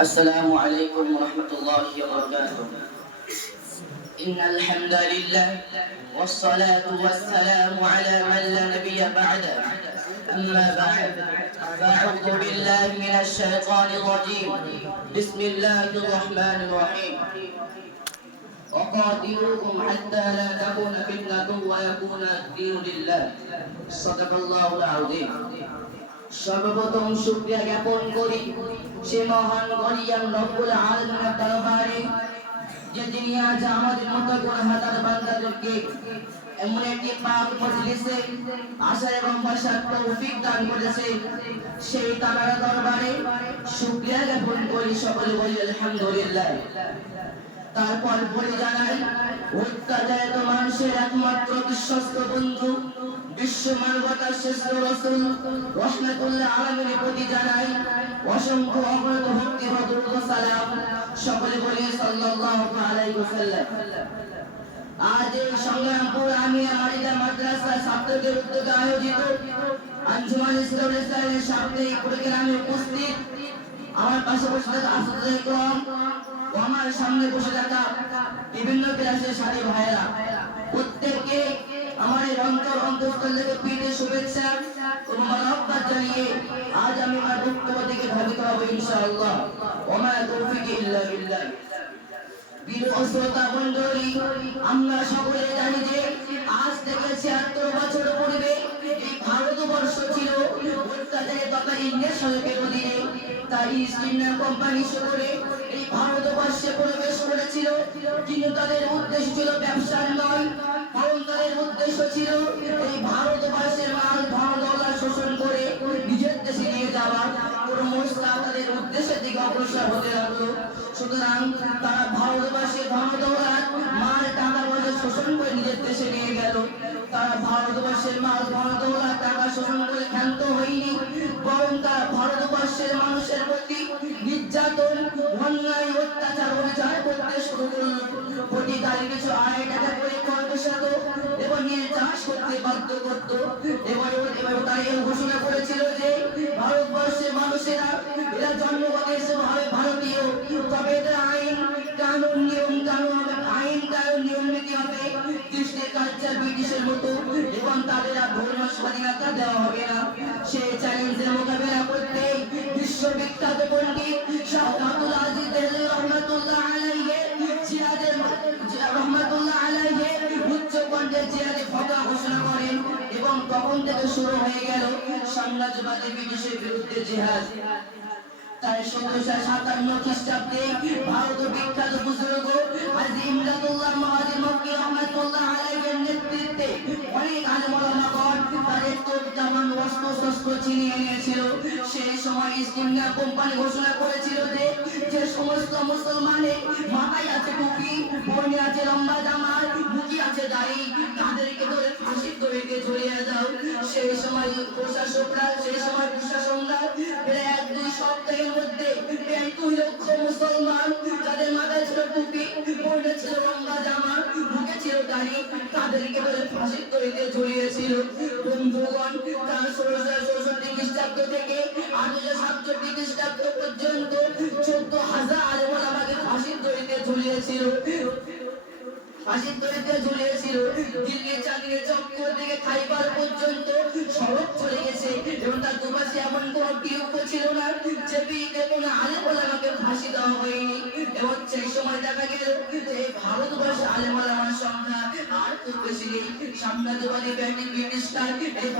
السلام عليكم ورحمة الله وبركاته. إن الحمد لله والصلاة والسلام على من لا نبي بعده. أما بعد فأعوذ بالله من الشيطان الرجيم. بسم الله الرحمن الرحيم. وقاتلوهم حتى لا تكون فتنة ويكون الدين لله. صدق الله العظيم. সর্বপ্রথম শুক্রিয়া জ্ঞাপন করি, সে মহান গরিয়ান রব্বুল আলামিনের দরবারে, যে তিনি আজ আমাদের মতো করে হাজার বান্দাদেরকে এমন একটি পাক মজলিসে আশা এবং বসার তৌফিক দান করেছে। সেই তার দরবারে শুক্রিয়া জ্ঞাপন করি সকলে বলি, আলহামদুলিল্লাহ। তারপর বলে জানাই অত্যাচারিত মানুষের একমাত্র বিশ্বস্ত বন্ধু, বিশ্ব মানবতার শ্রেষ্ঠ রসুল। রহমতুল্লাহ আলমের প্রতি জানাই, অসংখ্য অগণিত ভক্তি ভদ্রত সালাম। সকলে বলি, সাল্লাল্লাহু আজ এই সংগ্রামপুর আমিয়া মারিদা মাদ্রাসা ছাত্রদের উদ্যোগে আয়োজিত আঞ্জুমান ইসলাম ইসলামের সাপ্তাহিক প্রোগ্রামে উপস্থিত আমার পাশে বসে থাকা আমার সামনে বসে থাকা বিভিন্ন ক্লাসের সাথী ভাইয়েরা, প্রত্যেককে আমার এই অন্তর অন্তঃস্থল থেকে পিঠে শুভেচ্ছা জানিয়ে আজ আমি আমার বক্তব্য থেকে ভাবিত ইনশাআল্লাহ। আমরা সকলে জানি যে আজ থেকে ছিয়াত্তর বছর পূর্বে এই ভারতবর্ষ ছিল অত্যাচারে তথা ইংরেজ বিরোধী তাই ইস্ট ইন্ডিয়া কোম্পানি শুরু এই ভারতবর্ষে প্রবেশ করেছিল, কিন্তু তাদের উদ্দেশ্য ছিল ব্যবসার নয় কারণ তাদের উদ্দেশ্য ছিল এই ভারতবর্ষের মাল ধনদৌলা শোষণ করে নিজের দেশে নিয়ে যাওয়া। ক্রমশ তাদের উদ্দেশ্যের দিকে অগ্রসর হতে লাগল। সুতরাং তারা ভারতবর্ষের ধনদৌলাত মাল টাকা পয়সা শোষণ করে নিজের দেশে নিয়ে গেল। তারা ভারতবর্ষের মাল ধনদৌলাত টাকা অত্যাচার করতে প্রতি তার কিছু আয় টাকা করে কর বসাতো এবং চাষ করতে বাধ্য করত এবার এবার তারা ঘোষণা করেছিল যে ভারতবর্ষের মানুষেরা এরা জন্মগত হিসেবে হবে ভারতীয় তবে এদের আইন কানুন নিয়ম কানুন আইন কানুন নিয়ম নীতি হবে কৃষ্ণের কালচার ব্রিটিশের মতো এবং তাদের আর ধর্ম স্বাধীনতা দেওয়া হবে না। সেই চ্যালেঞ্জের মোকাবেলা পণ্ডিত গেল সাম্রাজ্যবাদী ব্রিটিশের বিরুদ্ধে জিহাদ। তাই ষোলোশো সাতান্ন খ্রিস্টাব্দে ভারত বিখ্যাত বুজুর্গ হাজি ইমদাদুল্লাহ মহাজির মক্কি রহমাতুল্লাহ আলাইহির নেতৃত্বে অনেক আলেম ছিনিয়ে সেই সময় ইস্ট কোম্পানি ঘোষণা করেছিল যে সমস্ত মুসলমানের মাথায় আছে টুপি পরনে আছে লম্বা জামা মুখে আছে দাড়ি, তাদেরকে ধরে ফাঁসির দড়িতে ঝুলিয়ে দাও সেই সময় প্রশাসকরা, সেই সময় প্রশাসনরা প্রায় এক দুই সপ্তাহের মধ্যে প্রায় দুই লক্ষ মুসলমান যাদের মাথায় ছিল টুপি পরনে ছিল লম্বা জামা মুখে ছিল দাড়ি, তাদেরকে ধরে ফাঁসির দড়িতে ঝুলিয়েছিল বন্ধুগণ, তার চৌষট্টি খ্রিস্টাব্দ থেকে পর্যন্ত আমাকে ফাঁসির দড়িতে ঝুলিয়েছিল। ফাঁসির দড়িতে ঝুলিয়েছিল। দিল্লি চক্কর খাইবার পর্যন্ত সড়ক চলে গেছে এবং তার দুপাশে এমন কোনো বিয়োগ ছিল না, যে বিয়ে কোনো আমাকে ফাঁসি দেওয়া হয়নি। এবং সেই সময় দেখা গেল যে ভারতবর্ষে আলে বলে আমার সংখ্যা খুব সাম্রাজ্যবাদী ব্যান্ডি ব্রিটিশরা এই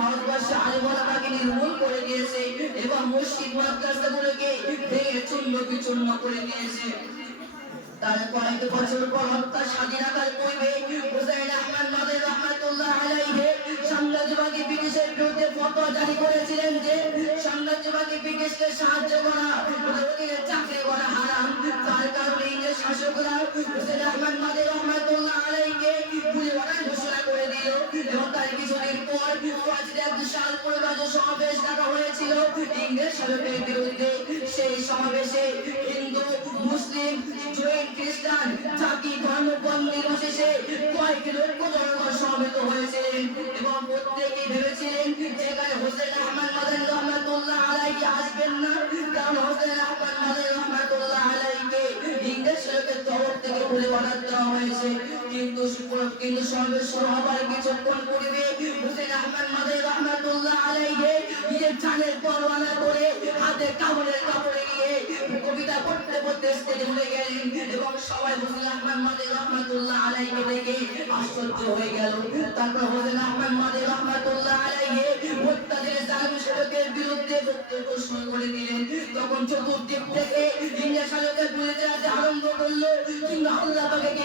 বছর পর হত্যা স্বাধীনতার পূর্বে হুসাইন আহমদ সাম্রাজ্যবাদী ব্রিটিশের বিরুদ্ধে ফতোয়া করেছিলেন যে সাম্রাজ্যবাদী ব্রিটিশকে সাহায্য বিশাল পরিমাণ সমাবেশ ডাকা হয়েছিল। ইংরেজ শাসকের বিরুদ্ধে সেই সমাবেশে হিন্দু, মুসলিম আসবেন না। কারণ হোসেন আহমদ মাদান রহমাতুল্লাহ আলাইকে ইংরেজ শাসকের তরফ থেকে কিন্তু সবে শুরু হবার কিছুক্ষণ পূর্বে হুসেন আহমদ মাদাই রহমাতুল্লাহ আলাইহি নিজের জানের পরোয়ানা করে হাতে কাপড়ের কাপড়ে গিয়ে কবিতা পড়তে পড়তে স্টেজে উঠে গেলেন এবং সবাই হুসেন আহমদ মাদাই রহমাতুল্লাহ আলাইহি দেখে আশ্চর্য হয়ে গেল। তারপর হুসেন আহমদ মাদাই রহমাতুল্লাহ আলাইহি মুত্তাদির জালিম শাসকের বিরুদ্ধে বক্তব্য শুরু করে দিলেন। তখন চতুর্দিক থেকে ইংরেজ শাসকের বিরুদ্ধে আরম্ভ করল কিন্তু আল্লাহ পাকে কি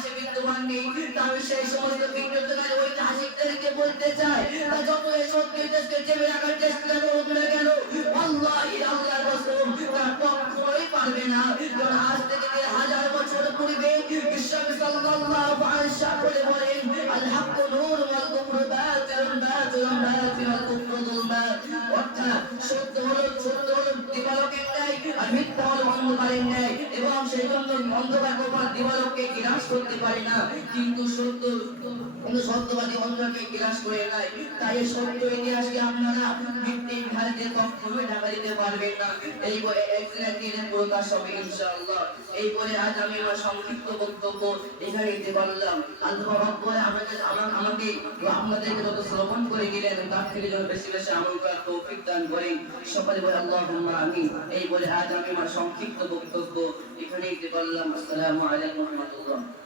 ইতিহাসে বিদ্যমান নেই তবে সেই সমস্ত বিজ্ঞতকারী ঐতিহাসিকদেরকে বলতে চাই। তা যত এই সত্যি চেপে রাখার চেষ্টা করুক না কেন আল্লাহি, আল্লাহর কসম, তারা কখনোই পারবে না। কারণ আজ থেকে দেড় হাজার বছর পূর্বে বিশ্বনবী সাল্লাল্লাহু আলাইহি সাল্লাম বলেন আল হাক্কু নূর ওয়াল কুফরু বাতিলুন বাতিলুন বাতিলুল কুফরু যুলমাত অর্থাৎ সত্য হলো, সত্য অন্ধকার গোপাল দিবালোককে গ্রাস করতে পারে না, কিন্তু সত্য, কিন্তু সত্যবাদী অন্ধকে গ্রাস করে নাই তাই সত্য ইতিহাসকে আপনারা ভিত্তিক ভারতে কখনোই ঢাকা দিতে পারবেন না। এই বই একদিন একদিনে প্রকাশ হবে ইনশাআল্লাহ। এই বলে আজ আমি আমার সংক্ষিপ্ত বক্তব্য এখানে দিতে পারলাম। আল্লাহ রব্বুল আমাকে আমা- আমাকে আমাদেরকে যত শ্রবণ করে দিলেন, তার থেকে যেন বেশি বেশি আমল তৌফিক দান করেন। সকলে বলে আল্লাহুম্মা আমিন। এই বলে আজ আমি আমার সংক্ষিপ্ত বক্তব্য এখানে দিতে পারলাম আসসালামু আলাইকুম ওয়া রাহমাতুল্লাহ